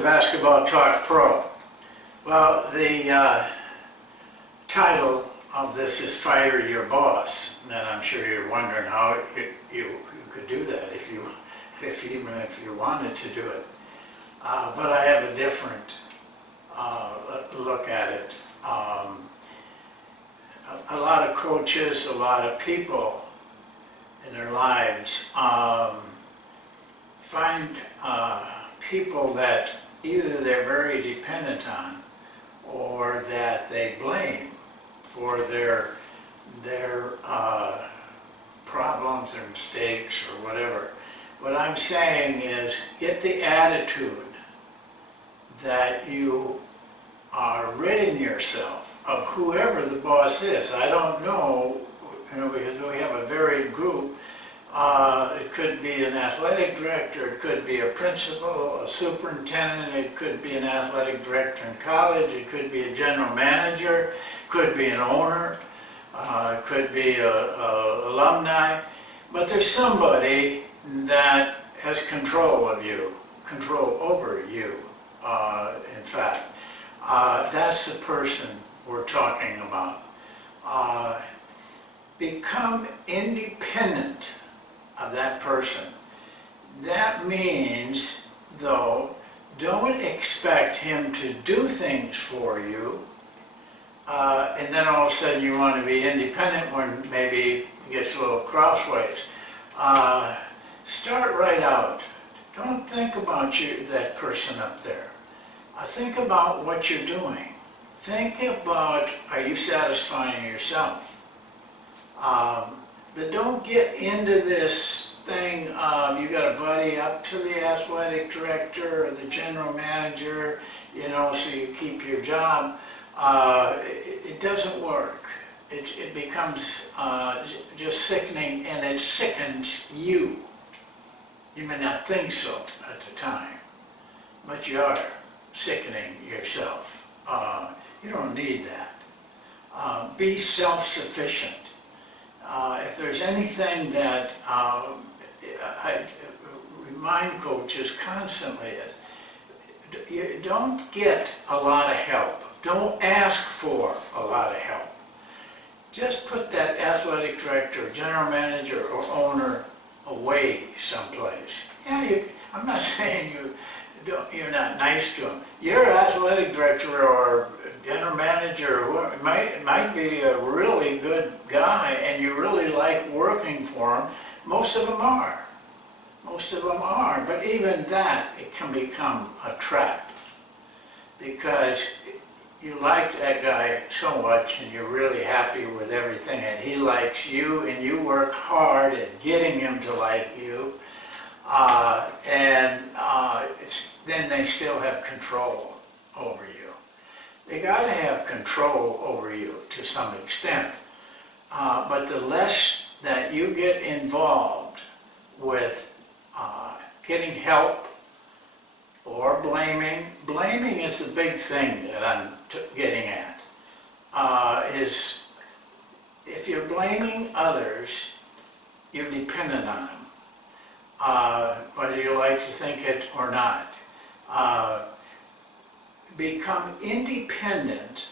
to Basketball Talk Pro. Well, the title of this is Fire Your Boss, and I'm sure you're wondering how you could do that even if you wanted to do it. But I have a different look at it. A lot of coaches, a lot of people in their lives find people that either they're very dependent on or that they blame for their problems or mistakes or whatever. What I'm saying is get the attitude that you are ridding yourself of whoever the boss is. I don't know, because we have a varied group. It could be an athletic director, it could be a principal, a superintendent, it could be an athletic director in college, it could be a general manager, it could be an owner, it could be a alumni, but there's somebody that has control of you, control over you, in fact. That's the person we're talking about. Become independent of that person. That means, though, don't expect him to do things for you, and then all of a sudden you want to be independent when maybe it gets a little crossways. Start right out. Don't think about that person up there. Think about what you're doing. Think about, are you satisfying yourself? But don't get into this thing, you got a buddy up to the athletic director or the general manager, so you keep your job. It doesn't work. It becomes just sickening, and it sickens you. You may not think so at the time, but you are sickening yourself. You don't need that. Be self-sufficient. If there's anything that I remind coaches constantly is, you don't get a lot of help. Don't ask for a lot of help. Just put that athletic director, general manager, or owner away someplace. Yeah, I'm not saying you're not nice to them. Your athletic director or general manager might be a really good guy and you really like working for him. Most of them are. Most of them are. But even that, it can become a trap because you like that guy so much and you're really happy with everything and he likes you and you work hard at getting him to like you. Then they still have control over you. They got to have control over you to some extent. But the less that you get involved with getting help or blaming is the big thing that I'm getting at, is if you're blaming others, you're dependent on them, whether you like to think it or not. Become independent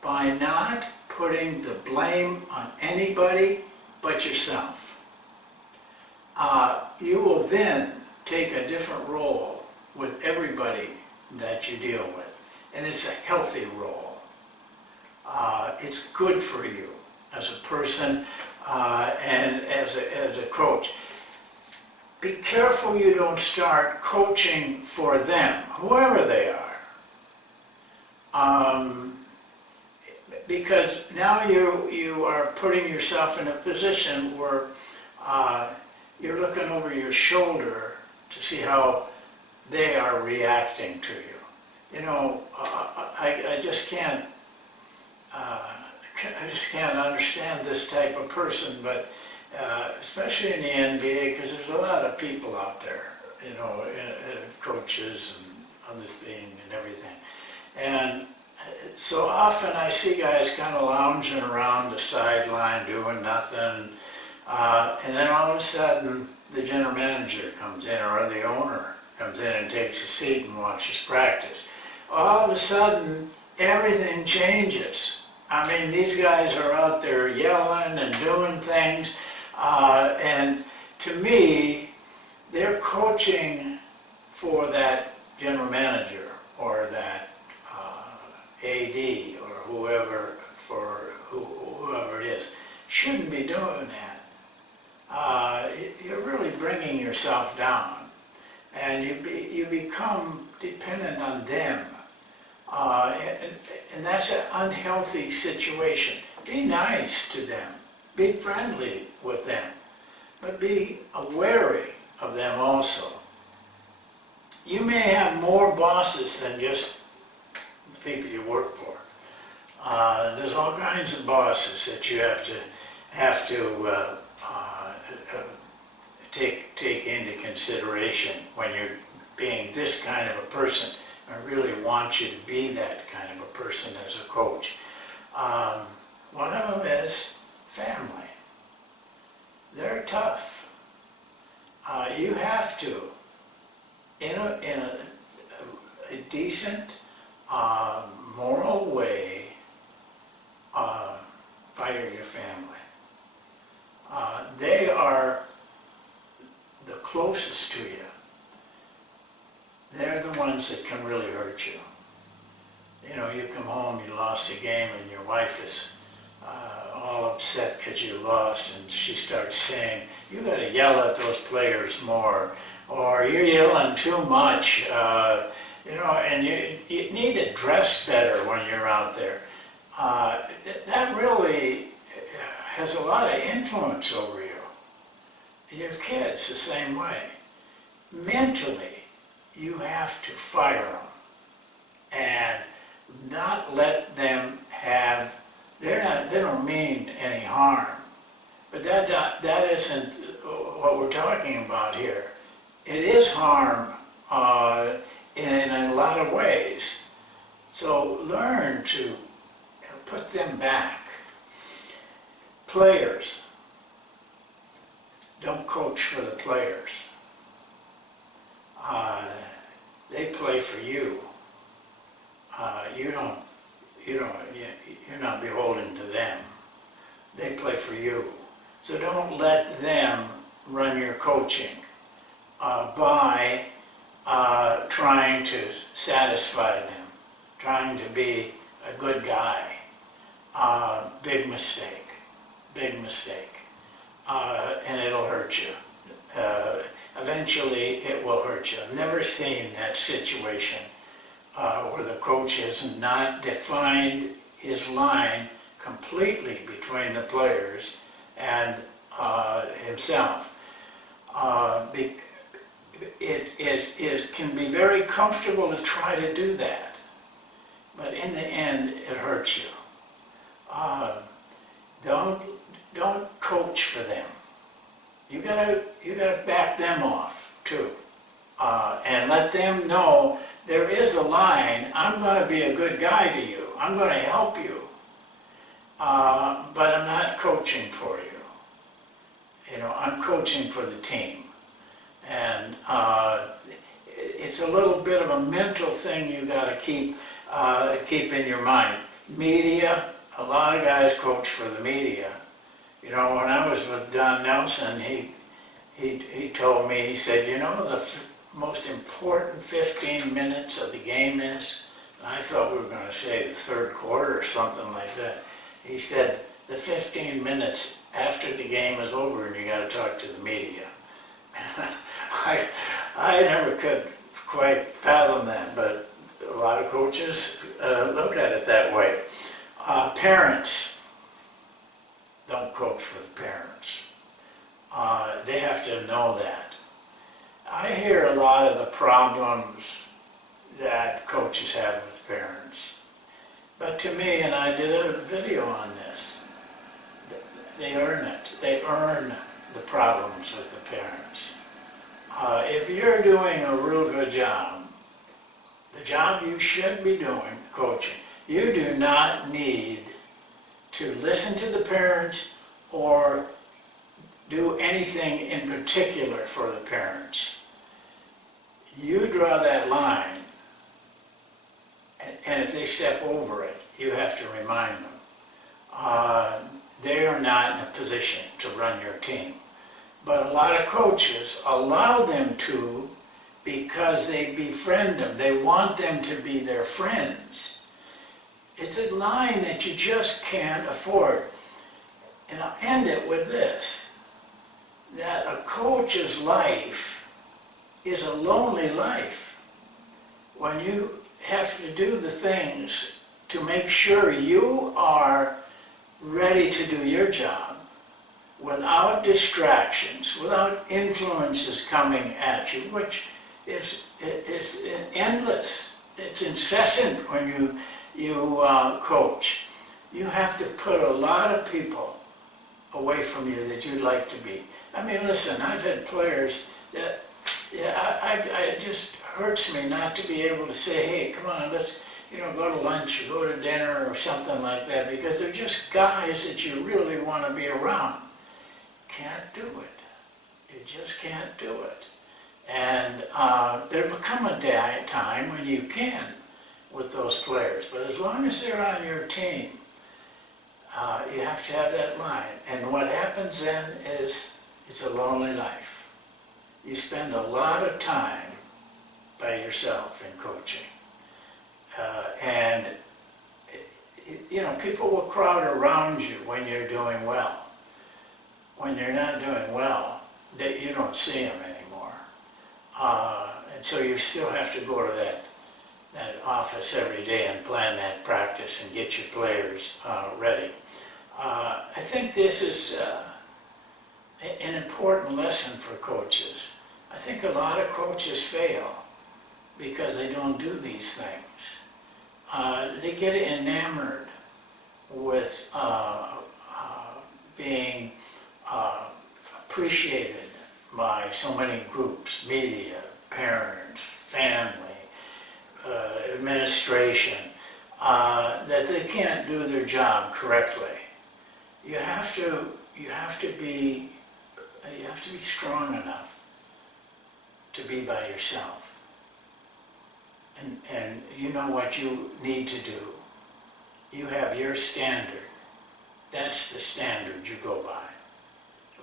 by not putting the blame on anybody but yourself. You will then take a different role with everybody that you deal with, and it's a healthy role. It's good for you as a person and as a coach. Be careful you don't start coaching for them, whoever they are. Because now you are putting yourself in a position where you're looking over your shoulder to see how they are reacting to you. I just can't understand this type of person, but especially in the NBA, because there's a lot of people out there, coaches and other things and everything. And so often I see guys kind of lounging around the sideline doing nothing, and then all of a sudden the general manager comes in or the owner, comes in and takes a seat and watches practice. All of a sudden, everything changes. I mean, these guys are out there yelling and doing things, and to me, they're coaching for that general manager or that AD or whoever, whoever it is, shouldn't be doing that. You're really bringing yourself down, and you become dependent on them. And that's an unhealthy situation. Be nice to them. Be friendly with them. But be wary of them also. You may have more bosses than just the people you work for. There's all kinds of bosses that you have to take into consideration when you're being this kind of a person. I really want you to be that kind of a person as a coach. One of them is family. They're tough. You have to, in a decent, moral way, fire your family. They are the closest to you. They're the ones that can really hurt you. You know, you come home, you lost a game, and your wife is all upset because you lost, and she starts saying, you got to yell at those players more, or you're yelling too much, you know, and you need to dress better when you're out there. That really has a lot of influence over you. Your kids the same way. Mentally, you have to fire them and not let them have, they don't mean any harm. But that isn't what we're talking about here. It is harm in a lot of ways. So learn to put them back. Players, don't coach for the players. They play for you. You're not beholden to them. They play for you. So don't let them run your coaching by trying to satisfy them, trying to be a good guy. Big mistake, big mistake. And it'll hurt you. Eventually it will hurt you. I've never seen that situation where the coach has not defined his line completely between the players and himself. It can be very comfortable to try to do that, but in the end it hurts you. Don't coach for them. You gotta back them off too, and let them know there is a line. I'm going to be a good guy to you. I'm going to help you, but I'm not coaching for you. You know, I'm coaching for the team, and it's a little bit of a mental thing you got to keep in your mind. Media. A lot of guys coach for the media. You know, when I was with Don Nelson, he told me, he said, you know, the most important 15 minutes of the game is, and I thought we were going to say the third quarter or something like that. He said, the 15 minutes after the game is over and you got to talk to the media. I never could quite fathom that, but a lot of coaches look at it that way. Parents, don't coach for the parents. They have to know that. I hear a lot of the problems that coaches have with parents. But to me, and I did a video on this, they earn it. They earn the problems with the parents. If you're doing a real good job, the job you should be doing, coaching, you do not need to listen to the parents or do anything in particular for the parents. You draw that line, and if they step over it, you have to remind them. They are not in a position to run your team. But a lot of coaches allow them to because they befriend them. They want them to be their friends. It's a line that you just can't afford. And I'll end it with this, that a coach's life is a lonely life. When you have to do the things to make sure you are ready to do your job without distractions, without influences coming at you, which is endless. It's incessant when you coach. You have to put a lot of people away from you that you'd like to be. I mean, listen, I've had players that, it just hurts me not to be able to say, hey, come on, let's, go to lunch or go to dinner or something like that, because they're just guys that you really want to be around. Can't do it. You just can't do it. And there'll become a time when you can with those players, but as long as they're on your team, you have to have that line. And what happens then is it's a lonely life. You spend a lot of time by yourself in coaching. And people will crowd around you when you're doing well. When you're not doing well, you don't see them anymore. And so you still have to go to that office every day and plan that practice and get your players ready. I think this is an important lesson for coaches. I think a lot of coaches fail because they don't do these things. They get enamored with being appreciated by so many groups, media, parents, family, administration, that they can't do their job correctly. You have to be strong enough to be by yourself. And you know what you need to do. You have your standard. That's the standard you go by.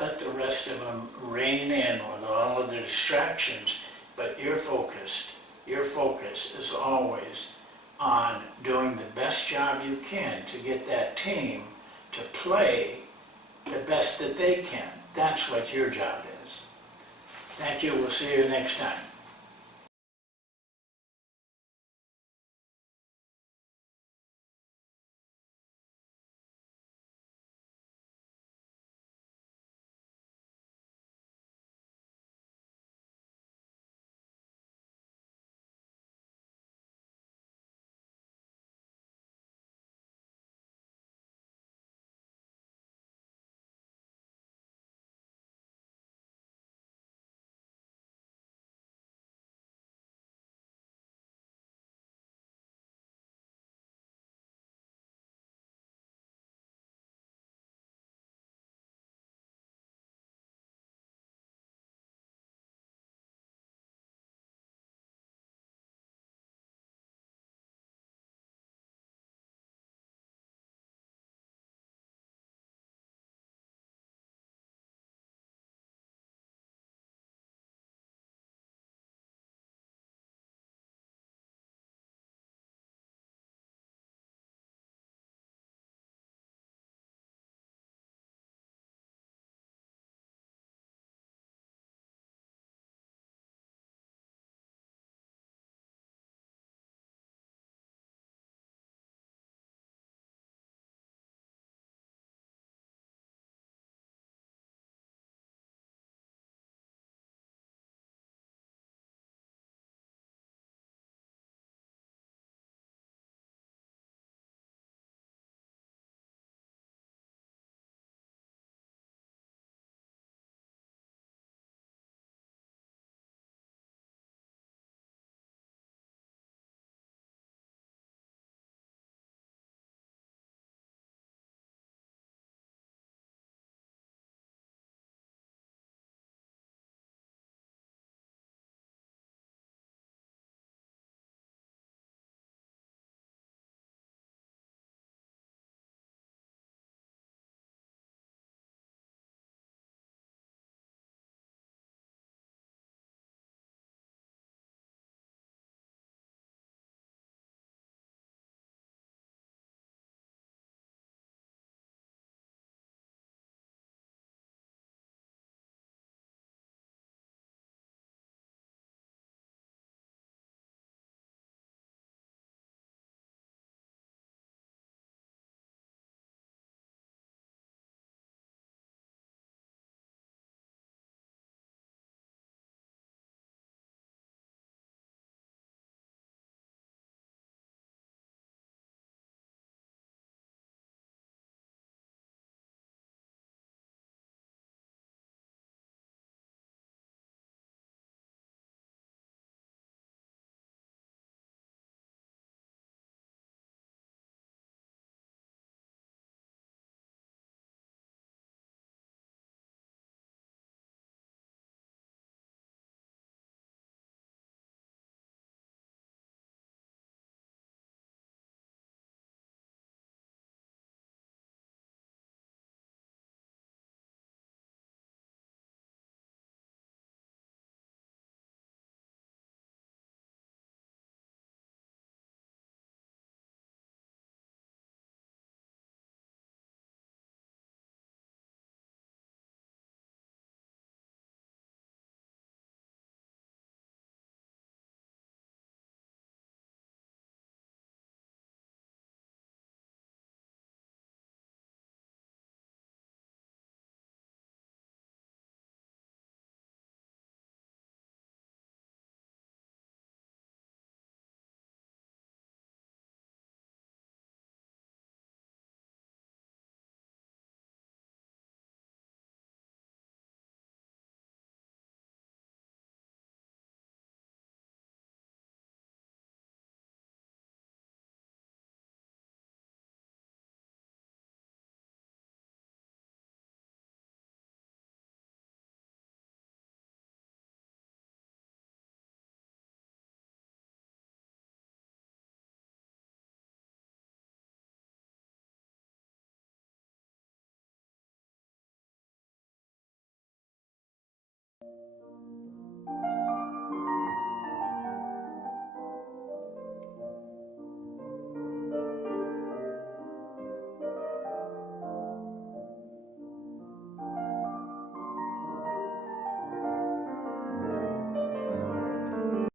Let the rest of them rein in with all of the distractions, but you're focused. Your focus is always on doing the best job you can to get that team to play the best that they can. That's what your job is. Thank you. We'll see you next time.